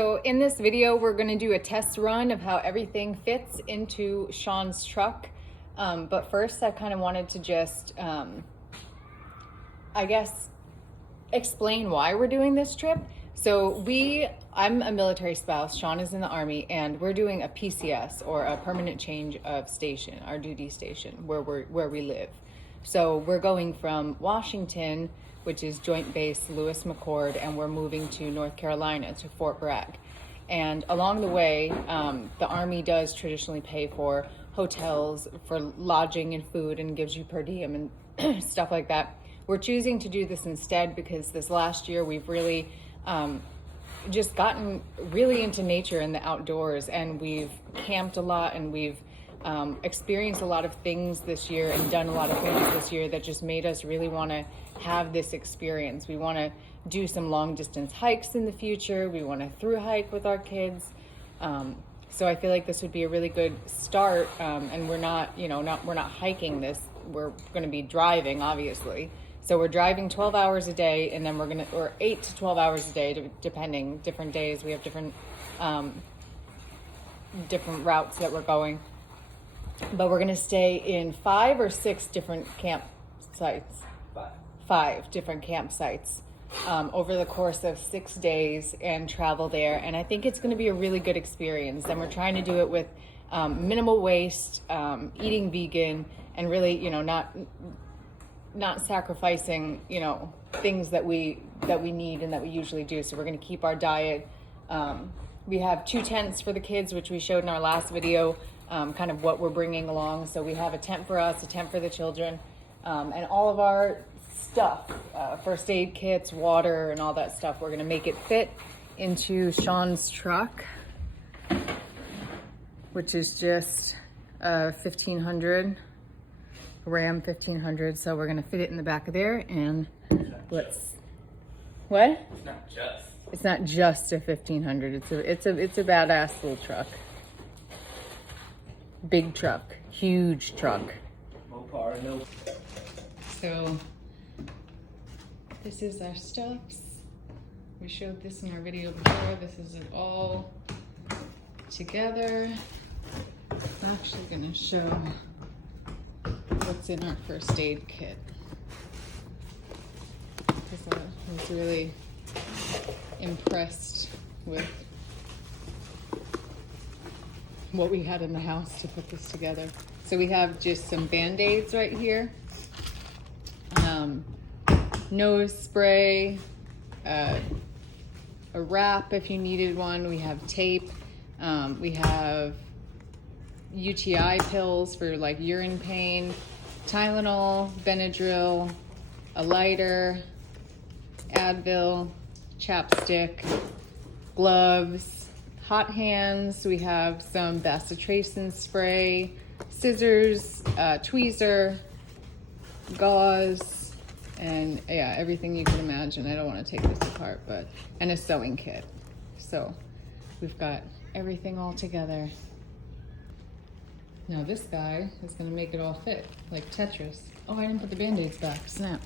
So in this video, we're gonna do a test run of how everything fits into Sean's truck. But first, I kind of wanted to just, I guess, explain why we're doing this trip. So I'm a military spouse, Sean is in the Army, and we're doing a PCS, or a permanent change of station, our duty station, where we live. So we're going from Washington, which is Joint Base Lewis McChord, and we're moving to North Carolina, to Fort Bragg. And along the way, the Army does traditionally pay for hotels, for lodging and food, and gives you per diem and stuff like that. We're choosing to do this instead because this last year we've really just gotten really into nature and the outdoors, and we've camped a lot, and we've experienced a lot of things this year and done a lot of things this year that just made us really want to have this experience. We want to do some long distance hikes in the future. We want to thru hike with our kids. So I feel like this would be a really good start. And we're not hiking this. We're going to be driving, obviously. So we're driving 12 hours a day, and then or 8 to 12 hours a day, depending. Different days we have different routes that we're going. But we're going to stay in 5 or 6 different campsites. 5 different campsites over the course of 6 days, and travel there. And I think it's going to be a really good experience. And we're trying to do it with minimal waste, eating vegan, and really, not sacrificing, things that we need and that we usually do. So we're going to keep our diet. We have 2 tents for the kids, which we showed in our last video, kind of what we're bringing along. So we have a tent for us, a tent for the children, and all of our stuff, first aid kits, water, and all that stuff. We're going to make it fit into Sean's truck, which is just a 1500 Ram 1500. So we're going to fit it in the back of there, and what? It's not just a 1500. It's a badass little truck. Big truck, huge truck. So this is our stuffs. We showed this in our video before. This is it all together. I'm actually gonna show what's in our first aid kit, because I was really impressed with what we had in the house to put this together. So we have just some Band-Aids right here, nose spray, a wrap if you needed one. We have tape. We have UTI pills for like urine pain, Tylenol, Benadryl, a lighter, Advil, chapstick, gloves, hot hands. We have some bacitracin spray, scissors, tweezer, gauze, and yeah, everything you can imagine. I don't want to take this apart, and a sewing kit. So we've got everything all together. Now this guy is going to make it all fit like Tetris. Oh, I didn't put the Band-Aids back. Snap.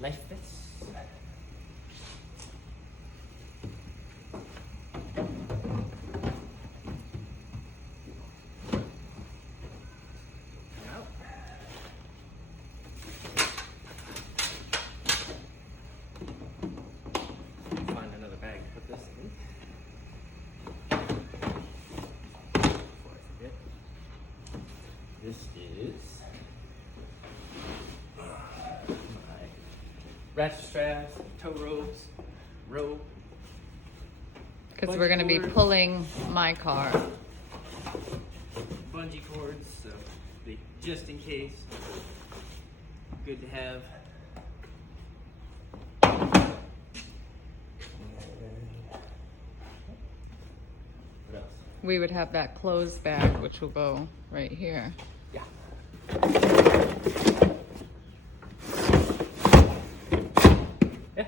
Life vests. ratchet straps, tow ropes, rope, Because we're gonna be cord. pulling my car. bungee cords, so just in case. Good to have. What else? We would have that clothes bag, which will go right here. Yeah. Yeah.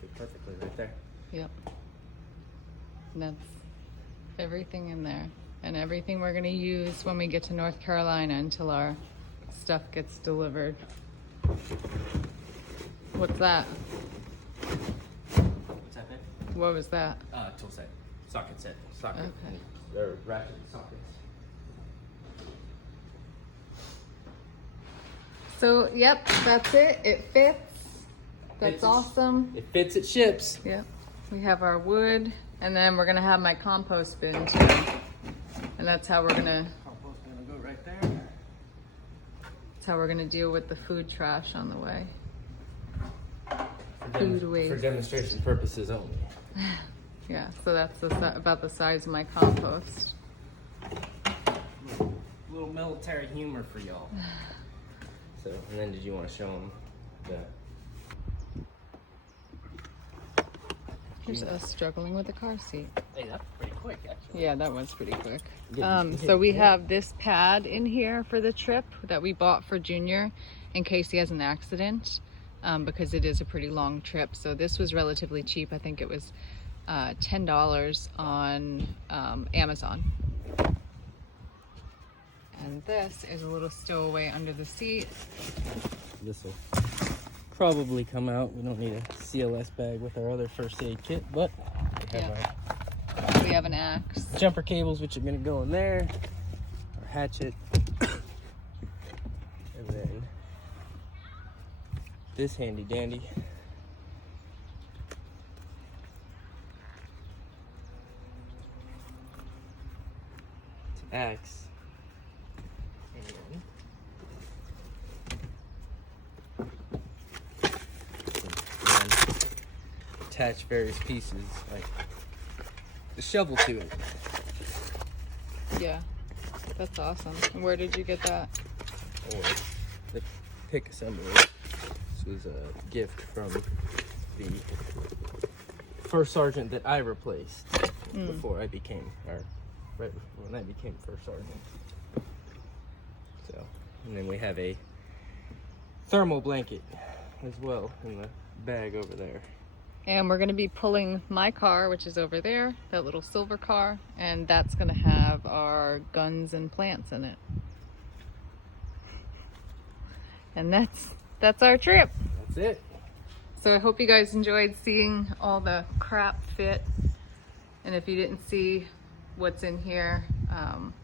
Fit perfectly right there. Yep. And that's everything in there. And everything we're gonna use when we get to North Carolina until our stuff gets delivered. What's that? What's that thing? What was that? Tool set. Socket set. Socket. Okay. Or ratchet sockets. So, yep, that's it. It fits. That's Fits. awesome. It fits, it ships. Yep. We have our wood, and then we're gonna have my compost bin too. And that's how we're gonna Compost gonna go right there. that's how we're gonna deal with the food trash on the way. For Food waste. For demonstration purposes only. Yeah, so that's about the size of my compost. Little military humor for y'all. So, and then did you want to show them the... Here's us struggling with the car seat. Hey, that's pretty quick, actually. Yeah, that was pretty quick. Yeah, So we have this pad in here for the trip that we bought for Junior in case he has an accident, because it is a pretty long trip. So this was relatively cheap. I think it was $10 on Amazon. And this is a little stowaway under the seat. This will probably come out. We don't need a CLS bag with our other first aid kit, but we have We have an axe. our jumper cables, which are going to go in there, our hatchet, and then this handy dandy. It's an axe. And attach various pieces, like the shovel to it. Yeah, that's awesome. And where did you get that? Or the pick assembly. This was a gift from the first sergeant that I replaced before I became, or right when I became first sergeant. So, and then we have a thermal blanket as well in the bag over there. And we're gonna be pulling my car, which is over there, that little silver car, and that's gonna have our guns and plants in it. And that's our trip. That's it. So I hope you guys enjoyed seeing all the crap fit. And if you didn't see what's in here,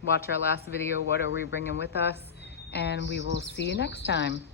watch our last video, What Are We Bringing With Us? And we will see you next time.